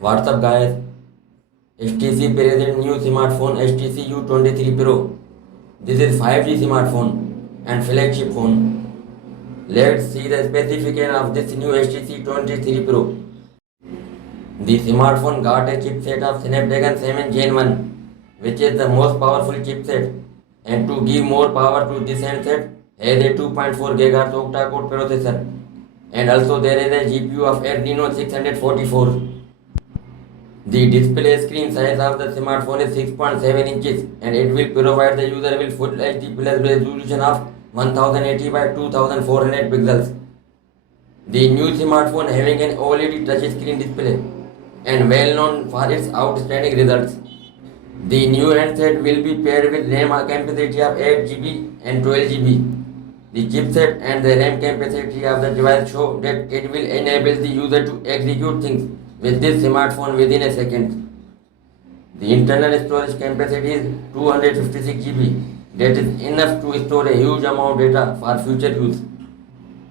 What's up guys? HTC present new smartphone HTC U23 Pro. This is 5G smartphone and flagship phone. Let's see the specification of this new HTC U23 Pro. The smartphone got a chipset of Snapdragon 7 Gen 1, which is the most powerful chipset, and to give more power to this handset, has a 2.4 GHz octa-core processor, and also there is a GPU of Adreno 644. The display screen size of the smartphone is 6.7 inches and it will provide the user with full HD plus resolution of 1080 by 2400 pixels. The new smartphone having an OLED touchscreen display and well known for its outstanding results. The new handset will be paired with RAM capacity of 8GB and 12GB. The chipset and the RAM capacity of the device show that it will enable the user to execute things with this smartphone within a second. The internal storage capacity is 256GB. That is enough to store a huge amount of data for future use.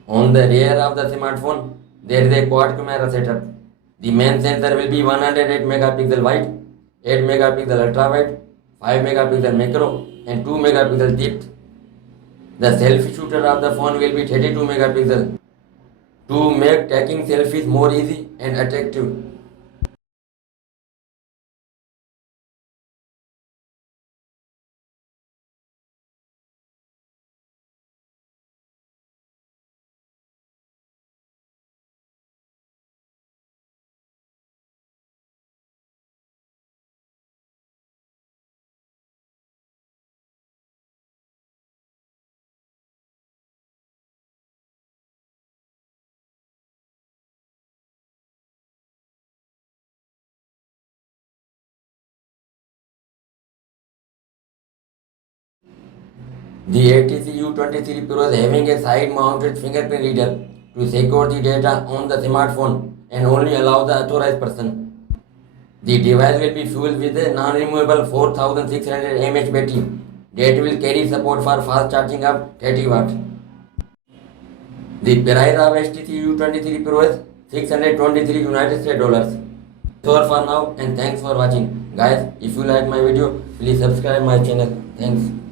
On the rear of the smartphone, there is a quad camera setup. The main sensor will be 108 megapixel wide, 8 megapixel ultra wide, 5 megapixel macro, and 2 megapixel depth. The selfie shooter of the phone will be 32 megapixel to make taking selfies more easy and attractive. The HTC U23 Pro is having a side-mounted fingerprint reader to secure the data on the smartphone and only allow the authorized person. The device will be fueled with a non-removable 4600 mAh battery that will carry support for fast charging of 30 watts. The price of HTC U23 Pro is $623 United States dollars. That's all for now and thanks for watching. Guys, if you like my video, please subscribe my channel. Thanks.